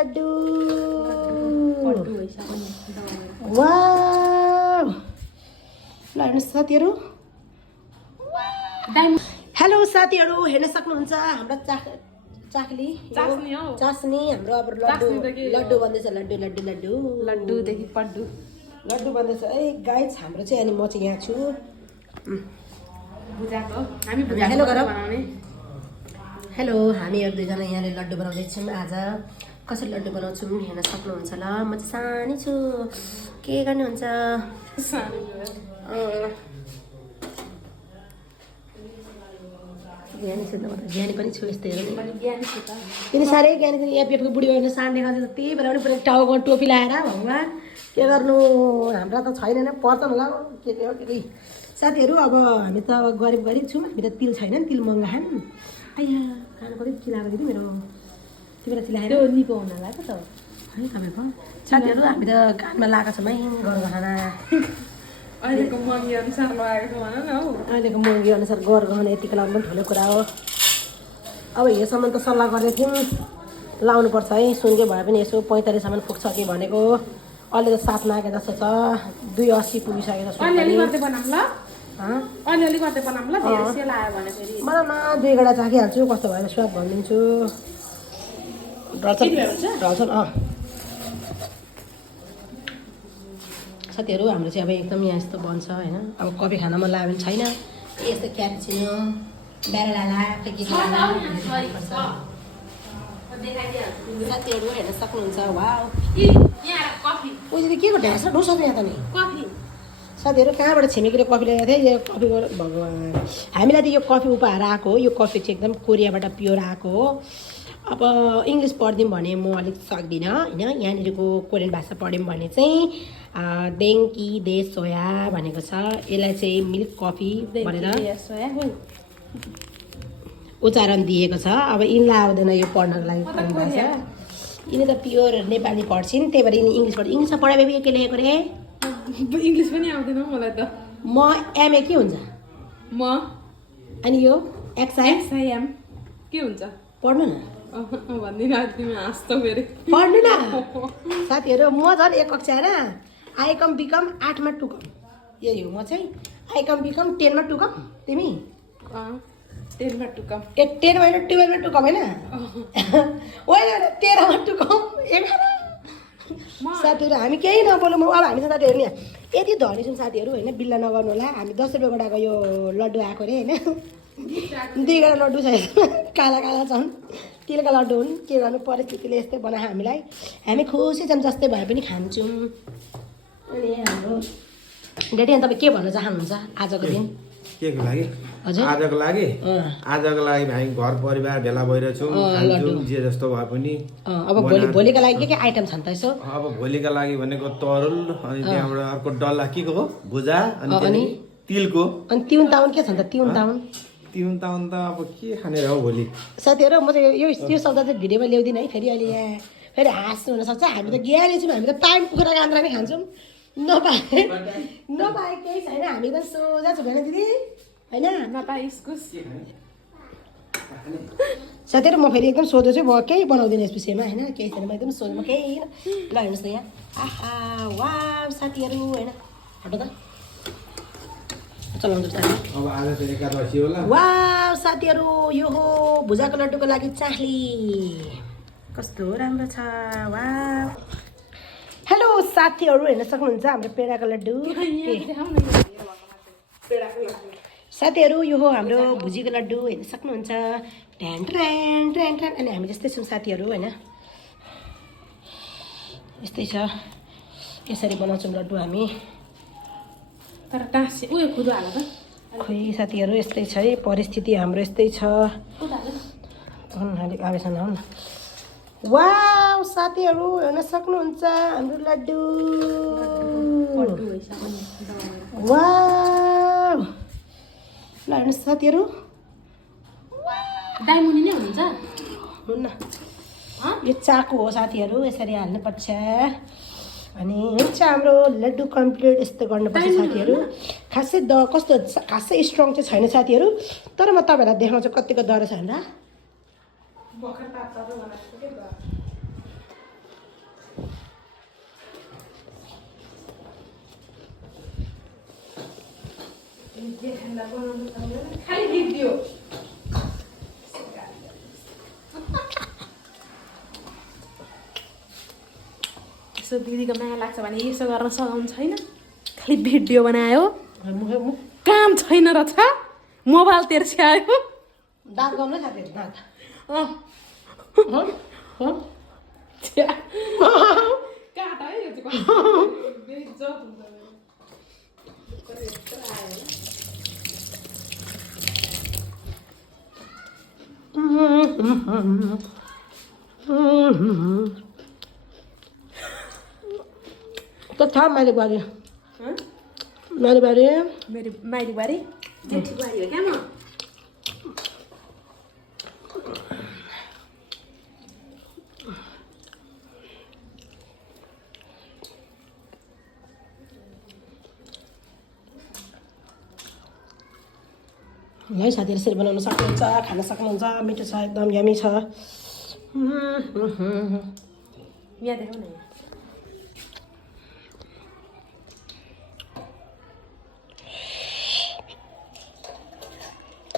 लड्डु wow ल हेर्नुहोस् साथीहरू हेलो साथीहरू हेर्न सक्नुहुन्छ हाम्रो चाख्ली चास्नी हाम्रो अब लड्डु बन्दैछ लड्डुदेखि लड्डु बन्दैछ है गाइस हाम्रो चाहिँ अनि म चाहिँ यहाँ छु हेलो गर हेलो हामीहरू दुईजना यहाँले लड्डु बनाउँदैछौँ आज कसरी लड्डु बनाउँछौँ हेर्न सक्नुहुन्छ ल म चाहिँ सानै छु के गर्नुहुन्छ ज्ञानी पनि छु यस्तै हो तिनी साह्रै ज्ञानी पनि एपिएफको बुढी भएर सान्ने गर्छ त्यही भएर पनि पुरा टाउको टोपी लगाएर भगवान् के गर्नु हाम्रा त छैन नि पर्छ होला के हो के साथीहरू अब हामी त अब गरिब छौँ हामी त तिल छैन नि तिल महँगा खान आइया खानु कति चिलाएको दिदी मेरो तिमीलाई चिलाएर निको हुन लाग्यो त है तपाईँको साथीहरू हामी त कानमा लगाएको छौँ है गरको खाना अहिलेको महँगी अनुसार लगाएको भन न हौ अहिलेको महँगी अनुसार गरको खाना यतिको लागि पनि ठुलो कुरा हो अब योसम्म त सल्लाह गर्दै थियौँ लाउनुपर्छ है सुनकै भए पनि यसो 45सम्म पुग्छ कि भनेको अहिले त 7 मागे जस्तो छ 280 पुगिसकेको छ अलिअलि गर्दै बनाऊँ ल अलिअलि गर्दै बनाऊँ ल धेरै सेल आयो भने फेरि मलाई न 2 गडा चाखिहाल्छु कस्तो भएर स्वाद भनिदिन्छु ढल्छन् साथीहरू हाम्रो चाहिँ अब एकदम यहाँ यस्तो बन्छ होइन अब कफी खान मन लाग्यो भने छैन यस्तो क्याप्चिनो ब्यारेलाला के साथीहरू हेर्न सक्नुहुन्छ वाउ उहिले के को ढ्यास ढोसा यहाँ त नि साथीहरू कहाँबाट छिमेकीले कफी ल्याएको थिएँ यो कफी भगवान् हामीलाई त यो कफी उपहार आएको हो यो कफी चाहिँ एकदम कोरियाबाट प्योर आएको हो अब इङ्ग्लिस पढिदिउँ भने म अलिक सक्दिनँ होइन यहाँनिरको कोरियन भाषा पढ्यौँ भने चाहिँ देङ्की दे सोया भनेको छ यसलाई चाहिँ मिल्क कफी भनेर उच्चारण दिएको छ अब यिनलाई आउँदैन यो पढ्नको लागि भाषा यिनी त प्योर नेपाली पढ्छिन् त्यही भएर यिनी इङ्ग्लिस पढ्छ इङ्ग्लिसमा पढाए के लेखेको रे इङ्ग्लिस पनि आउँदैन मलाई त म एमए के हुन्छ म अनि यो एक्सआइएम के हुन्छ पढ्नु न भन्दिनँ तिमी हाँस्छौ फेरि पढ्नु न साथीहरू म झन् एक कक्षा होइन आइकम बिकम 8 मा टुकम यही हो म चाहिँ आइकम बिकम 10 मा टुकम तिमी 10 मा टुकम 10 होइन 12 मा टुकम होइन होइन 13 मा टुकम 11 साथीहरू हामी केही नबोलौँ अब हामी साथीहरू नि यति धनी छौँ साथीहरू होइन बिल्ला नगर्नु होला हामी 10 रुपियाँ गोटाको यो लड्डु आएको अरे होइन 2 गडा लड्डु छ काला काला छन् तिलका लड्डु हुन् के गर्नु परिस्थितिले यस्तै बनायो हामीलाई हामी खुसी छौँ जस्तै भए पनि खान्छौँ अनि हाम्रो डेडी अनि तपाईँ के भन्न चाहनुहुन्छ आजको दिन के को लागि हजुर आजको लागि भाइ घर परिवार भेला भइरहेछौँ खान्छौँ जे जस्तो भए पनि अब भोलिका लागि के आइटम छन् त यसो अब भोलिका लागि भनेको तरुल अनि त्यहाँबाट अर्को डल्ला के को हो भुजा अनि तिलको अनि तिउन ताउन के छ त तिउन ताउन त अब के खाने हो भोलि साथीहरू म चाहिँ यो शब्द चाहिँ भिडियोमा ल्याउँदिनँ है फेरि अहिले यहाँ फेरि हाँस्नु हुनसक्छ हामी त ज्ञानी छौँ हामी त पानी कुखुराको आन्द्रा नै खान्छौँ नपाए केही छैन हामी त सोझा छु भएन दिदी होइन नपाए इस्कुस साथीहरू म फेरि एकदम सोझो चाहिँ म केही बनाउँदिनँ यस विषयमा होइन केही छैन म एकदम सोझो म केही ल हेर्नुहोस् त यहाँ आहा वा साथीहरू होइन हटो त चलाउँछु अब आज चाहिँ एकादशी होला वा साथीहरू यो हो भुजाको लड्डुको लागि चाख्ली कस्तो राम्रो छ वा हेलो साथीहरू हेर्न सक्नुहुन्छ हाम्रो पेडाको लड्डु साथीहरू यो हो हाम्रो भुजीको लड्डु हेर्न सक्नुहुन्छ ट्यान ट्यान ट्यान ट्यान अनि हामी जस्तै छौँ साथीहरू होइन यस्तै छ यसरी बनाउँछौँ लड्डु हामी तर टाँसी उयो खुदो हाल त खोइ साथीहरू यस्तै छ है परिस्थिति हाम्रो यस्तै छ अलिक आवेशन हो न वाउ साथीहरू हेर्न सक्नुहुन्छ हाम्रो लड्डु वाउ ल हेर्नुहोस् साथीहरू डायमन्ड नै हुन्छ हुन्न यो चाकु हो साथीहरू यसरी हाल्नुपर्छ अनि हुन्छ हाम्रो लड्डु कम्प्लिट यस्तो गर्नुपर्छ साथीहरू खासै कस्तो खासै स्ट्रङ चाहिँ छैन साथीहरू तर म तपाईँहरूलाई देखाउँछु कतिको दह्रो छ भनेर दिदीलाई बनाउनु पर्दैन खालि भिडियो यसो दिदीको माया लाग्छ भने यसो गर्न सघाउनु छैन खालि भिडियो बनायो काम छैन र छ मोबाइल तेर्स्यायो दाँत गाउनु साथीहरू दाँत काट है यो चाहिँ बेइज्जत हुन्छ त छ मैले बारी मैले बारी मेरो माइली बारी जेठी बारी हो क्या म है साथीहरू यसरी बनाउन सक्नुहुन्छ खान सक्नुहुन्छ मिठो छ एकदम यमी छ यहाँ देखाउ न